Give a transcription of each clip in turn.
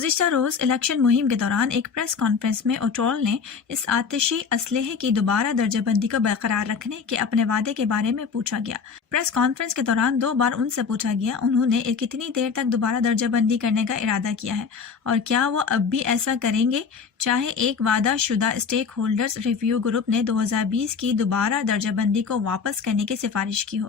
گزشتہ روز الیکشن مہم کے دوران ایک پریس کانفرنس میں اوٹول نے اس آتشی اسلحے کی دوبارہ درجہ بندی کو برقرار رکھنے کے اپنے وعدے کے بارے میں پوچھا گیا۔ پریس کانفرنس کے دوران 2 بار ان سے پوچھا گیا انہوں نے کتنی دیر تک دوبارہ درجہ بندی کرنے کا ارادہ کیا ہے اور کیا وہ اب بھی ایسا کریں گے چاہے ایک وعدہ شدہ اسٹیک ہولڈرز ریویو گروپ نے 2020 کی دوبارہ درجہ بندی کو واپس کرنے کی سفارش کی ہو۔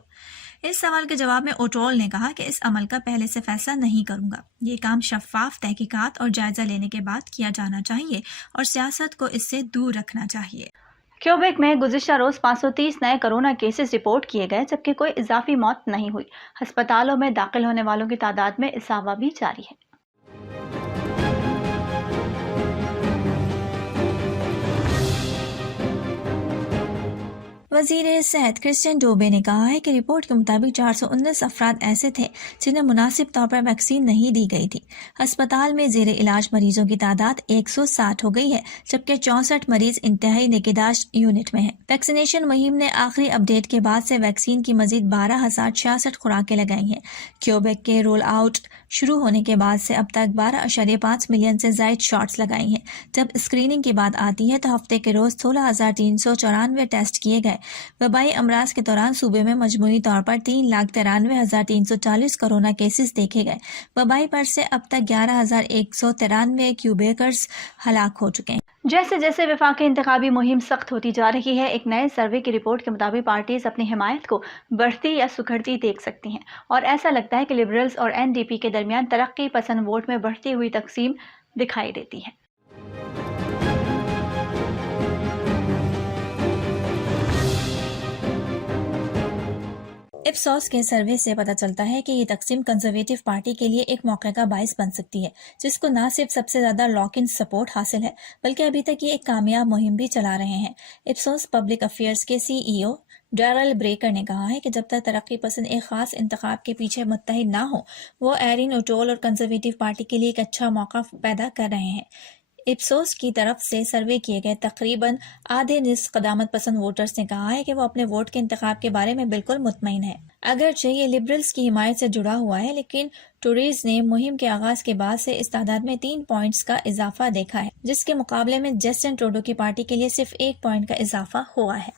اس سوال کے جواب میں اوٹول نے کہا کہ اس عمل کا پہلے سے فیصلہ نہیں کروں گا، یہ کام شفاف تحقیقات اور جائزہ لینے کے بعد کیا جانا چاہیے اور سیاست کو اس سے دور رکھنا چاہیے۔ کیوبیک میں گزشتہ روز 530 نئے کرونا کیسز رپورٹ کیے گئے جبکہ کوئی اضافی موت نہیں ہوئی۔ ہسپتالوں میں داخل ہونے والوں کی تعداد میں اضافہ بھی جاری ہے۔ وزیر صحت کرسٹین ڈوبے نے کہا ہے کہ رپورٹ کے مطابق 419 افراد ایسے تھے جنہیں مناسب طور پر ویکسین نہیں دی گئی تھی۔ ہسپتال میں زیر علاج مریضوں کی تعداد 160 ہو گئی ہے جبکہ 64 مریض انتہائی نگہداشت یونٹ میں ہیں۔ ویکسینیشن مہم نے آخری اپ ڈیٹ کے بعد سے ویکسین کی مزید 12,066 خوراکیں لگائی ہیں۔ کیوبیک کے رول آؤٹ شروع ہونے کے بعد سے اب تک 12.5 ملین سے زائد شاٹس لگائی ہیں۔ جب اسکریننگ کی بات آتی ہے تو ہفتے کے روز 16,394 ٹیسٹ کیے گئے۔ وبائی امراض کے دوران صوبے میں مجموعی طور پر 3,93,340 کرونا کیسز دیکھے گئے۔ وبائی پر سے اب تک 11,193 کیوبیکرز ہلاک ہو چکے ہیں۔ جیسے جیسے وفاقی انتخابی مہم سخت ہوتی جا رہی ہے، ایک نئے سروے کی رپورٹ کے مطابق پارٹیز اپنی حمایت کو بڑھتی یا سکڑتی دیکھ سکتی ہیں اور ایسا لگتا ہے کہ لبرلز اور NDP کے درمیان ترقی پسند ووٹ میں بڑھتی ہوئی تقسیم دکھائی دیتی ہے۔ اپسوس کے سروے سے پتہ چلتا ہے کہ یہ تقسیم کنزرویٹو پارٹی کے لیے ایک موقع کا باعث بن سکتی ہے جس کو نہ صرف سب سے زیادہ لاک ان سپورٹ حاصل ہے بلکہ ابھی تک یہ ایک کامیاب مہم بھی چلا رہے ہیں۔ اپسوس پبلک افیئرز کے CEO ڈیرل بریکر نے کہا ہے کہ جب تک ترقی پسند ایک خاص انتخاب کے پیچھے متحد نہ ہو وہ ایرین اوٹول اور کنزرویٹو پارٹی کے لیے ایک اچھا موقع پیدا کر رہے ہیں۔ اپسوس کی طرف سے سروے کیے گئے تقریباً آدھے نصف قدامت پسند ووٹرز نے کہا ہے کہ وہ اپنے ووٹ کے انتخاب کے بارے میں بالکل مطمئن ہے۔ اگرچہ یہ لبرلز کی حمایت سے جڑا ہوا ہے لیکن ٹوریز نے مہم کے آغاز کے بعد سے اس تعداد میں 3 پوائنٹس کا اضافہ دیکھا ہے جس کے مقابلے میں جسٹن ٹروڈو کی پارٹی کے لیے صرف 1 پوائنٹ کا اضافہ ہوا ہے۔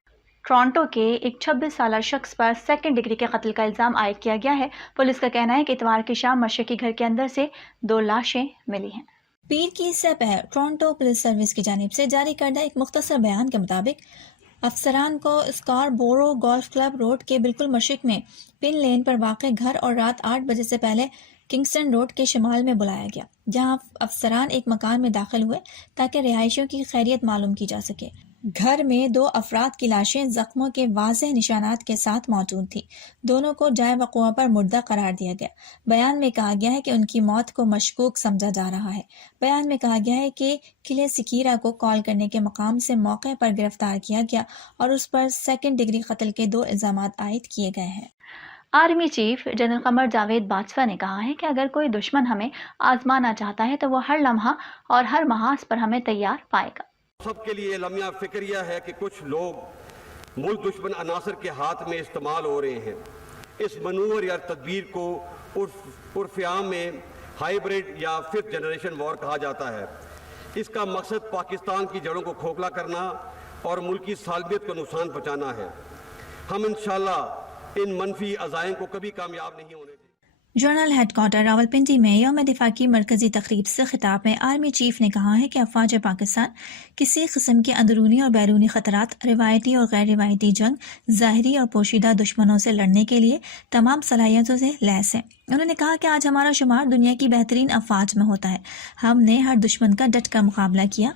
ٹورانٹو کے ایک 26 سالہ شخص پر 2nd ڈگری کے قتل کا الزام عائد کیا گیا ہے۔ پولیس کا کہنا ہے کہ اتوار کی شام مشرقی گھر کے اندر سے 2 لاشیں ملی ہیں۔ پیر کی سہ پہر ٹورانٹو پولیس سروس کی جانب سے جاری کردہ ایک مختصر بیان کے مطابق افسران کو اسکاربورو گولف کلب روڈ کے بالکل مشرق میں پن لین پر واقع گھر اور رات 8 بجے سے پہلے کنگسٹن روڈ کے شمال میں بلایا گیا جہاں افسران ایک مکان میں داخل ہوئے تاکہ رہائشیوں کی خیریت معلوم کی جا سکے۔ گھر میں 2 افراد کی لاشیں زخموں کے واضح نشانات کے ساتھ موجود تھیں۔ دونوں کو جائے وقوع پر مردہ قرار دیا گیا۔ بیان میں کہا گیا ہے کہ ان کی موت کو مشکوک سمجھا جا رہا ہے۔ بیان میں کہا گیا ہے کہ کلے سکیرا کو کال کرنے کے مقام سے موقع پر گرفتار کیا گیا اور اس پر 2nd ڈگری قتل کے 2 الزامات عائد کیے گئے ہیں۔ Army chief general Qamar Javed Bajwa نے کہا ہے کہ اگر کوئی دشمن ہمیں آزمانا چاہتا ہے تو وہ ہر لمحہ اور ہر محاذ پر ہمیں تیار پائے گا۔ سب کے لیے لمحہ فکریہ ہے کہ کچھ لوگ ملک دشمن عناصر کے ہاتھ میں استعمال ہو رہے ہیں۔ اس منور یا تدبیر کو عرف عام میں ہائیبریڈ یا 5th جنریشن وار کہا جاتا ہے۔ اس کا مقصد پاکستان کی جڑوں کو کھوکھلا کرنا اور ملکی سالمیت کو نقصان پہنچانا ہے۔ ہم انشاءاللہ ان منفی عزائم کو کبھی کامیاب نہیں ہونے دیں۔ جنرل ہیڈ کوارٹر راولپنڈی میں یوم دفاع کی مرکزی تقریب سے خطاب میں آرمی چیف نے کہا ہے کہ افواج پاکستان کسی قسم کے اندرونی اور بیرونی خطرات، روایتی اور غیر روایتی جنگ، ظاہری اور پوشیدہ دشمنوں سے لڑنے کے لیے تمام صلاحیتوں سے لیس ہیں۔ انہوں نے کہا کہ آج ہمارا شمار دنیا کی بہترین افواج میں ہوتا ہے۔ ہم نے ہر دشمن کا ڈٹ کر مقابلہ کیا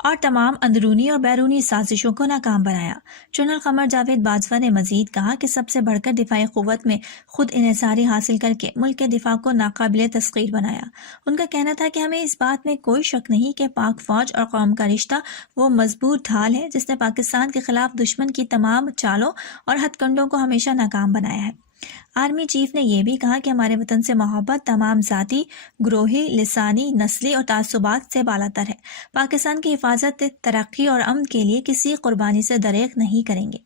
اور تمام اندرونی اور بیرونی سازشوں کو ناکام بنایا۔ جنرل قمر جاوید باجوہ نے مزید کہا کہ سب سے بڑھ کر دفاعی قوت میں خود انحصاری حاصل کر کے ملک کے دفاع کو ناقابل تسخیر بنایا۔ ان کا کہنا تھا کہ ہمیں اس بات میں کوئی شک نہیں کہ پاک فوج اور قوم کا رشتہ وہ مضبوط ڈھال ہے جس نے پاکستان کے خلاف دشمن کی تمام چالوں اور ہتھ کنڈوں کو ہمیشہ ناکام بنایا ہے۔ آرمی چیف نے یہ بھی کہا کہ ہمارے وطن سے محبت تمام ذاتی، گروہی، لسانی، نسلی اور تعصبات سے بالاتر ہے۔ پاکستان کی حفاظت، ترقی اور امن کے لیے کسی قربانی سے دریغ نہیں کریں گے۔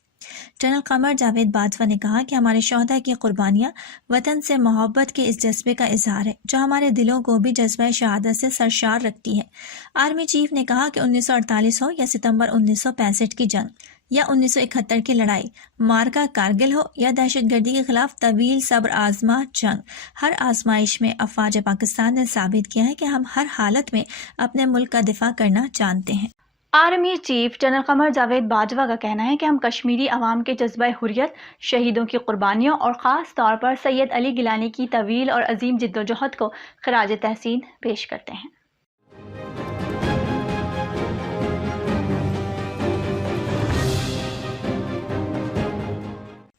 جنرل قمر جاوید باجوہ نے کہا کہ ہمارے شہداء کی قربانیاں وطن سے محبت کے اس جذبے کا اظہار ہے جو ہمارے دلوں کو بھی جذبہ شہادت سے سرشار رکھتی ہے۔ آرمی چیف نے کہا کہ 1948 ہو یا ستمبر 1965 کی جنگ یا 1971 کی لڑائی، مارکا کارگل ہو یا دہشت گردی کے خلاف طویل صبر آزما جنگ، ہر آزمائش میں افواج پاکستان نے ثابت کیا ہے کہ ہم ہر حالت میں اپنے ملک کا دفاع کرنا جانتے ہیں۔ Army chief general Qamar Javed Bajwa کا کہنا ہے کہ ہم کشمیری عوام کے جذبہ حریت، شہیدوں کی قربانیوں اور خاص طور پر سید علی گیلانی کی طویل اور عظیم جدوجہد کو خراج تحسین پیش کرتے ہیں۔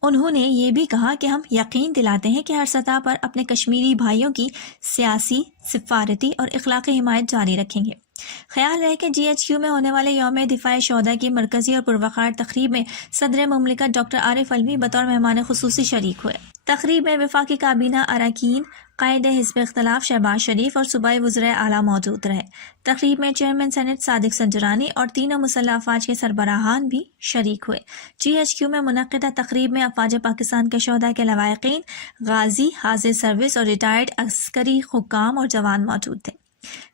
انہوں نے یہ بھی کہا کہ ہم یقین دلاتے ہیں کہ ہر سطح پر اپنے کشمیری بھائیوں کی سیاسی، سفارتی اور اخلاقی حمایت جاری رکھیں گے۔ خیال رہے کہ جی ایچ کیو میں ہونے والے یوم دفاع شہداء کی مرکزی اور پروقار تقریب میں صدر مملکت ڈاکٹر عارف علوی بطور مہمان خصوصی شریک ہوئے۔ تقریب میں وفاقی کابینہ اراکین، قائد حزب اختلاف شہباز شریف اور صوبائی وزرائے اعلیٰ موجود رہے۔ تقریب میں چیئرمین سینٹ صادق سنجرانی اور تینوں مسلح افواج کے سربراہان بھی شریک ہوئے۔ جی ایچ کیو میں منعقدہ تقریب میں افواج پاکستان کے شہداء کے لواحقین، غازی، حاضر سروس اور ریٹائرڈ عسکری حکام اور جوان موجود تھے۔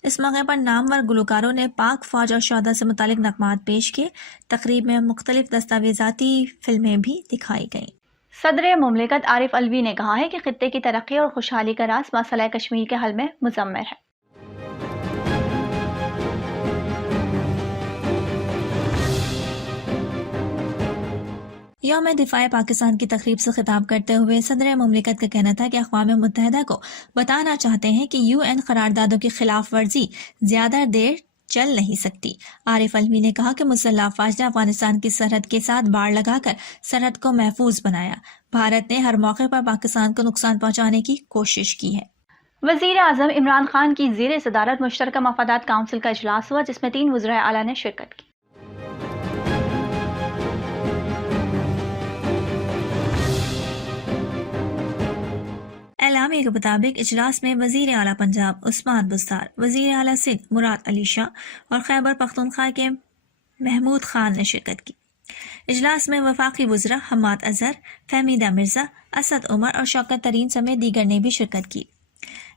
اس موقع پر نامور گلوکاروں نے پاک فوج اور شہداء سے متعلق نغمات پیش کیے۔ تقریب میں مختلف دستاویزاتی فلمیں بھی دکھائی گئیں۔ صدر مملکت عارف علوی نے کہا ہے کہ خطے کی ترقی اور خوشحالی کا راز مسئلہ کشمیر کے حل میں مضمر ہے۔ یوم دفاع پاکستان کی تقریب سے خطاب کرتے ہوئے صدر مملکت کا کہنا تھا کہ اقوام متحدہ کو بتانا چاہتے ہیں کہ یو این قراردادوں کی خلاف ورزی زیادہ دیر چل نہیں سکتی۔ عارف علوی نے کہا کہ مسلح افواج نے افغانستان کی سرحد کے ساتھ باڑ لگا کر سرحد کو محفوظ بنایا۔ بھارت نے ہر موقع پر پاکستان کو نقصان پہنچانے کی کوشش کی ہے۔ وزیر اعظم عمران خان کی زیر صدارت مشترکہ مفادات کونسل کا اجلاس ہوا جس میں 3 وزرائے اعلیٰ نے شرکت کی۔ اعلامیہ کے مطابق اجلاس میں وزیر اعلیٰ پنجاب عثمان بزدار، وزیر اعلیٰ سندھ مراد علی شاہ اور خیبر پختونخوا کے محمود خان نے شرکت کی۔ اجلاس میں وفاقی وزراء حماد اظہر، فہمیدہ مرزا، اسد عمر اور شوکت ترین سمیت دیگر نے بھی شرکت کی۔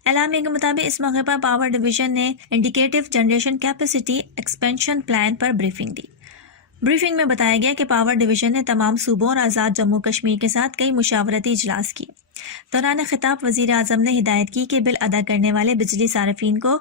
اعلامیہ کے مطابق اس موقع پر پاور ڈویژن نے indicative generation capacity expansion plan پر بریفنگ دی۔ بریفنگ میں بتایا گیا کہ پاور ڈویژن نے تمام صوبوں اور آزاد جموں کشمیر کے ساتھ کئی مشاورتی اجلاس کیے۔ دوران خطاب وزیر اعظم نے ہدایت کی کہ بل ادا کرنے والے بجلی صارفین کو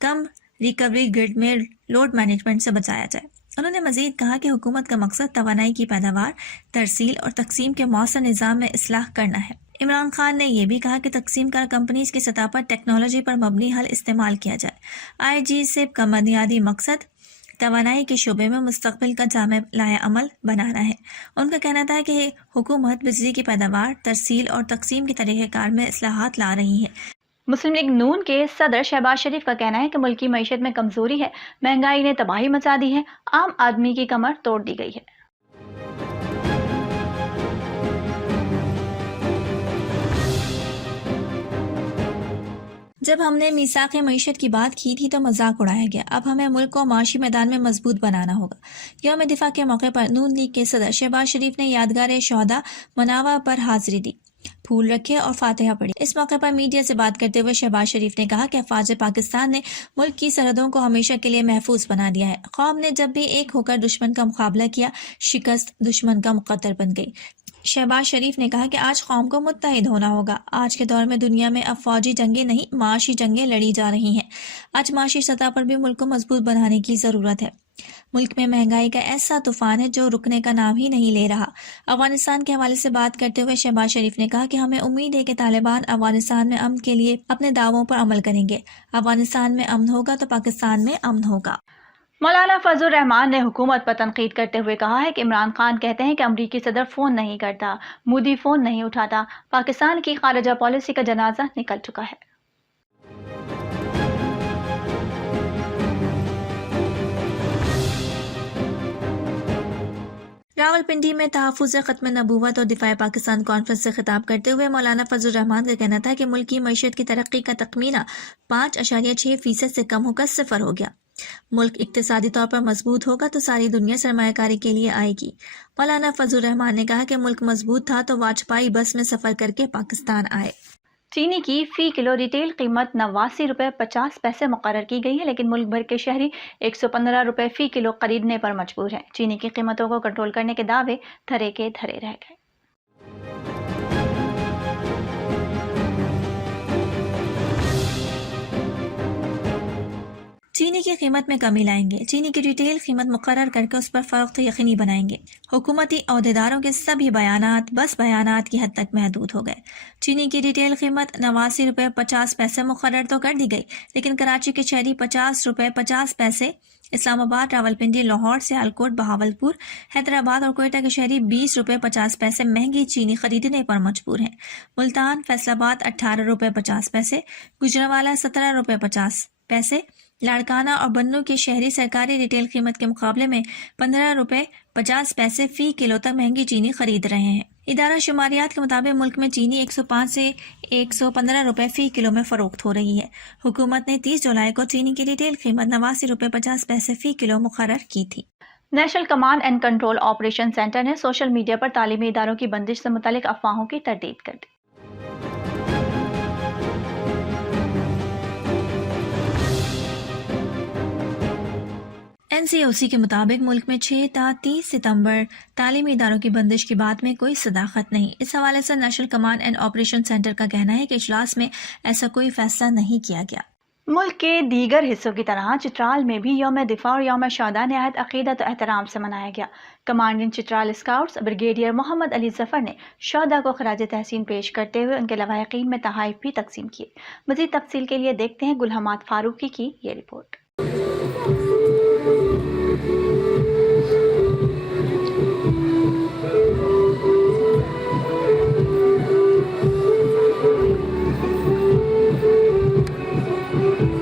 کم ریکوری گرڈ میں لوڈ مینجمنٹ سے بچایا جائے۔ انہوں نے مزید کہا کہ حکومت کا مقصد توانائی کی پیداوار، ترسیل اور تقسیم کے مؤثر نظام میں اصلاح کرنا ہے۔ عمران خان نے یہ بھی کہا کہ تقسیم کار کمپنیز کی سطح پر ٹیکنالوجی پر مبنی حل استعمال کیا جائے۔ آئی جی سیپ کا بنیادی مقصد توانائی کے شعبے میں مستقبل کا جامع لائحہ عمل بنانا ہے۔ ان کا کہنا تھا کہ حکومت بجلی کی پیداوار، ترسیل اور تقسیم کے طریقہ کار میں اصلاحات لا رہی ہے۔ مسلم لیگ نون کے صدر شہباز شریف کا کہنا ہے کہ ملکی معیشت میں کمزوری ہے، مہنگائی نے تباہی مچا دی ہے، عام آدمی کی کمر توڑ دی گئی ہے۔ جب ہم نے میثاق معیشت کی بات کی تھی تو مذاق اڑایا گیا، اب ہمیں ملک کو معاشی میدان میں مضبوط بنانا ہوگا۔ یوم دفاع کے موقع پر نون لیگ کے صدر شہباز شریف نے یادگار شہداء مناوا پر حاضری دی، پھول رکھے اور فاتحہ پڑھی۔ اس موقع پر میڈیا سے بات کرتے ہوئے شہباز شریف نے کہا کہ افواج پاکستان نے ملک کی سرحدوں کو ہمیشہ کے لیے محفوظ بنا دیا ہے۔ قوم نے جب بھی ایک ہو کر دشمن کا مقابلہ کیا، شکست دشمن کا مقدر بن گئی۔ شہباز شریف نے کہا کہ آج قوم کو متحد ہونا ہوگا۔ آج کے دور میں دنیا میں اب فوجی جنگیں نہیں، معاشی جنگیں لڑی جا رہی ہیں۔ آج معاشی سطح پر بھی ملک کو مضبوط بنانے کی ضرورت ہے۔ ملک میں مہنگائی کا ایسا طوفان ہے جو رکنے کا نام ہی نہیں لے رہا۔ افغانستان کے حوالے سے بات کرتے ہوئے شہباز شریف نے کہا کہ ہمیں امید ہے کہ طالبان افغانستان میں امن کے لیے اپنے دعووں پر عمل کریں گے۔ افغانستان میں امن ہوگا تو پاکستان میں امن ہوگا۔ مولانا فضل الرحمان نے حکومت پر تنقید کرتے ہوئے کہا ہے کہ عمران خان کہتے ہیں کہ امریکی صدر فون نہیں کرتا، مودی فون نہیں اٹھاتا، پاکستان کی خارجہ پالیسی کا جنازہ نکل چکا ہے۔ راولپنڈی میں تحفظ ختم نبوت اور دفاع پاکستان کانفرنس سے خطاب کرتے ہوئے مولانا فضل الرحمان کا کہنا تھا کہ ملک کی معیشت کی ترقی کا تخمینہ 5.6% سے کم ہو کر 0 ہو گیا۔ ملک اقتصادی طور پر مضبوط ہوگا تو ساری دنیا سرمایہ کاری کے لیے آئے گی۔ مولانا فضل الرحمان نے کہا کہ ملک مضبوط تھا تو واجپئی بس میں سفر کر کے پاکستان آئے۔ چینی کی فی کلو ریٹیل قیمت 89 روپے 50 پیسے مقرر کی گئی ہے، لیکن ملک بھر کے شہری 115 روپے فی کلو خریدنے پر مجبور ہیں۔ چینی کی قیمتوں کو کنٹرول کرنے کے دعوے دھرے کے دھرے رہ گئے۔ چینی کی قیمت میں کمی لائیں گے، چینی کی ریٹیل قیمت مقرر کر کے اس پر فروخت یقینی بنائیں گے۔ حکومتی عہدیداروں کے سبھی بیانات بس بیانات کی حد تک محدود ہو گئے۔ چینی کی ریٹیل قیمت 89 روپے 50 پیسے مقرر تو کر دی گئی، لیکن کراچی کے شہری 50 روپے 50 پیسے، اسلام آباد، راولپنڈی، لاہور، سیالکوٹ، بہاولپور، حیدرآباد اور کوئٹہ کے شہری 20 روپے 50 پیسے مہنگی چینی خریدنے پر مجبور ہیں۔ ملتان، فیصل آباد 18 روپے 50 پیسے، گجرانوالہ 17 روپے 50 پیسے، لاڑکانہ اور بنوں کی شہری سرکاری ریٹیل قیمت کے مقابلے میں 15 روپے 50 پیسے فی کلو تک مہنگی چینی خرید رہے ہیں۔ ادارہ شماریات کے مطابق ملک میں چینی 105 سے 115 روپے فی کلو میں فروخت ہو رہی ہے۔ حکومت نے 30 جولائی کو چینی کی ریٹیل قیمت 89 روپے 50 پیسے فی کلو مقرر کی تھی۔ National command and control operation centre نے سوشل میڈیا پر تعلیمی اداروں کی بندش سے متعلق افواہوں کی تردید کر دی۔ NCOC کے مطابق ملک میں 6 تا 30 ستمبر تعلیمی اداروں کی بندش کی بات میں کوئی صداقت نہیں۔ اس حوالے سے national command and operation centre کا کہنا ہے کہ اجلاس میں ایسا کوئی فیصلہ نہیں کیا گیا۔ ملک کے دیگر حصوں کی طرح چترال میں بھی یوم دفاع اور یوم شہداء نہایت عقیدت و احترام سے منایا گیا۔ کمانڈنٹ چترال اسکاؤٹس بریگیڈیئر محمد علی ظفر نے شہداء کو خراج تحسین پیش کرتے ہوئے ان کے لواحقین میں تحائف بھی تقسیم کیے۔ مزید تفصیل کے لیے دیکھتے ہیں گلحماد فاروقی کی یہ رپورٹ۔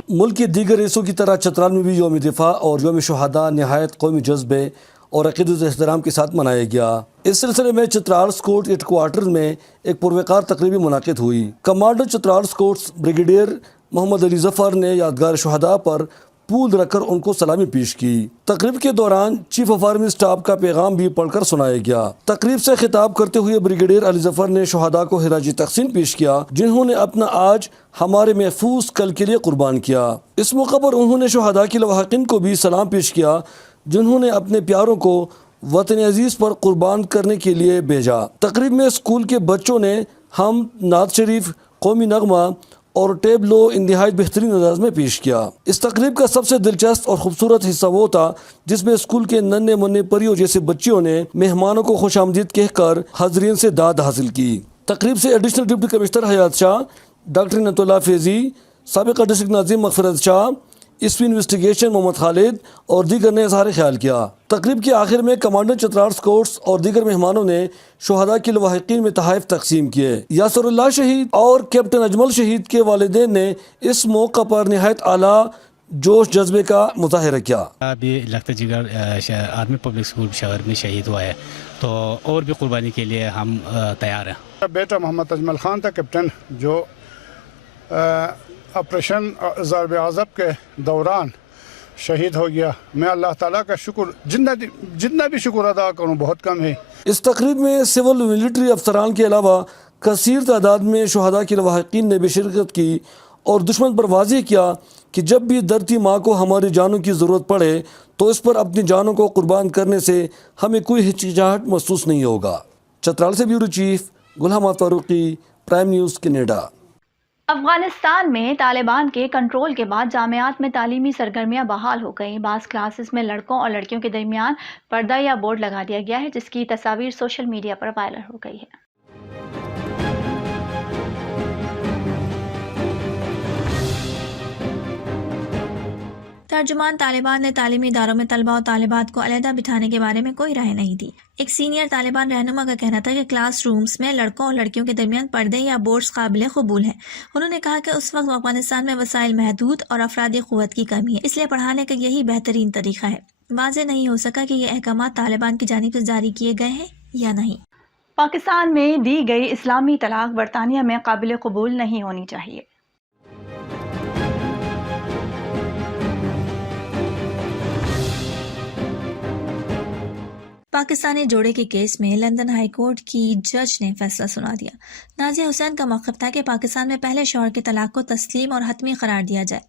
ملک کے دیگر حصوں کی طرح چترال میں بھی یوم دفاع اور یوم شہداء نہایت قومی جذبے اور عقیدت و احترام کے ساتھ منایا گیا۔ اس سلسلے میں چترال اسکورٹ ہیڈ کوارٹر میں ایک پروقار تقریب منعقد ہوئی۔ کمانڈر چترال اسکورٹس بریگیڈیئر محمد علی ظفر نے یادگار شہداء پر پھول رکھ کر ان کو سلامی پیش کی۔ تقریب کے دوران چیف آف آرمی اسٹاف کا پیغام بھی پڑھ کر سنایا گیا۔ تقریب سے خطاب کرتے ہوئے بریگیڈیئر علی ظفر نے شہداء کو خراج تحسین پیش کیا جنہوں نے اپنا آج ہمارے محفوظ کل کے لیے قربان کیا۔ اس موقع پر انہوں نے شہداء کے لواحقین کو بھی سلام پیش کیا جنہوں نے اپنے پیاروں کو وطن عزیز پر قربان کرنے کے لیے بھیجا۔ تقریب میں اسکول کے بچوں نے ہم نعت شریف، قومی نغمہ اور ٹیبلو انتہائی بہترین انداز میں پیش کیا۔ اس تقریب کا سب سے دلچسپ اور خوبصورت حصہ وہ تھا جس میں اسکول کے ننھے منھے پریوں جیسے بچیوں نے مہمانوں کو خوش آمدید کہہ کر حاضرین سے داد حاصل کی۔ تقریب سے ایڈیشنل ڈپٹی کمشنر حیات شاہ، ڈاکٹر نعمت اللہ فیضی، سابقہ ڈسٹرکٹ ناظم مغفرت شاہ، اسپی انویسٹیگیشن محمد خالد اور دیگر نے اظہار خیال کیا۔ تقریب کے آخر میں کمانڈر چترال اسکورٹس اور دیگر مہمانوں نے شہداء کے لواحقین میں تحائف تقسیم کیے۔ یاسر اللہ شہید اور کیپٹن اجمل شہید کے والدین نے اس موقع پر نہایت اعلیٰ جوش جذبے کا مظاہرہ کیا۔ ابھی لخت جگر آرمی پبلک اسکول پشاور میں شہید ہوا ہے، تو اور بھی قربانی کے لیے ہم تیار ہیں۔ بیٹا محمد اجمل خان تھا کیپٹن، جو آپریشن ضرب عضب کے دوران شہید ہو گیا۔ میں اللہ تعالیٰ کا شکر جتنا بھی شکر ادا کروں بہت کم ہے۔ اس تقریب میں سول و ملٹری افسران کے علاوہ کثیر تعداد میں شہداء کے لواحقین نے بھی شرکت کی اور دشمن پر واضح کیا کہ جب بھی دھرتی ماں کو ہماری جانوں کی ضرورت پڑے تو اس پر اپنی جانوں کو قربان کرنے سے ہمیں کوئی ہچکچاہٹ محسوس نہیں ہوگا۔ چترال سے bureau chief Gulhamad Farooqi, prime news, Canada. Afghanistan میں طالبان کے کنٹرول کے بعد جامعات میں تعلیمی سرگرمیاں بحال ہو گئیں۔ بعض کلاسز میں لڑکوں اور لڑکیوں کے درمیان پردہ یا بورڈ لگا دیا گیا ہے جس کی تصاویر سوشل میڈیا پر وائرل ہو گئی ہے۔ ترجمان طالبان نے تعلیمی اداروں میں طلبہ اور طالبات کو علیحدہ بٹھانے کے بارے میں کوئی رائے نہیں دی۔ ایک سینئر طالبان رہنما کا کہنا تھا کہ کلاس رومز میں لڑکوں اور لڑکیوں کے درمیان پردے یا بورڈز قابل قبول ہیں۔ انہوں نے کہا کہ اس وقت افغانستان میں وسائل محدود اور افرادی قوت کی کمی ہے، اس لیے پڑھانے کا یہی بہترین طریقہ ہے۔ واضح نہیں ہو سکا کہ یہ احکامات طالبان کی جانب سے جاری کیے گئے ہیں یا نہیں۔ پاکستان میں دی گئی اسلامی طلاق برطانیہ میں قابل قبول نہیں ہونی چاہیے۔ پاکستانی جوڑے کے کیس میں لندن ہائی کورٹ کی جج نے فیصلہ سنا دیا۔ نازیہ حسین کا موقف تھا کہ پاکستان میں پہلے شوہر کے طلاق کو تسلیم اور حتمی قرار دیا جائے،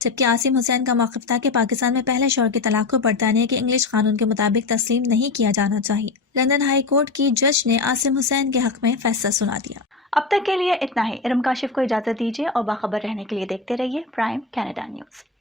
جبکہ عاصم حسین کا موقف تھا کہ پاکستان میں پہلے شوہر کے طلاق کو برطانیہ کے انگلش قانون کے مطابق تسلیم نہیں کیا جانا چاہیے۔ لندن ہائی کورٹ کی جج نے عاصم حسین کے حق میں فیصلہ سنا دیا۔ اب تک کے لیے اتنا ہی۔ ارم کاشف کو اجازت دیجیے اور باخبر رہنے کے لیے دیکھتے رہیے پرائم کینیڈا نیوز۔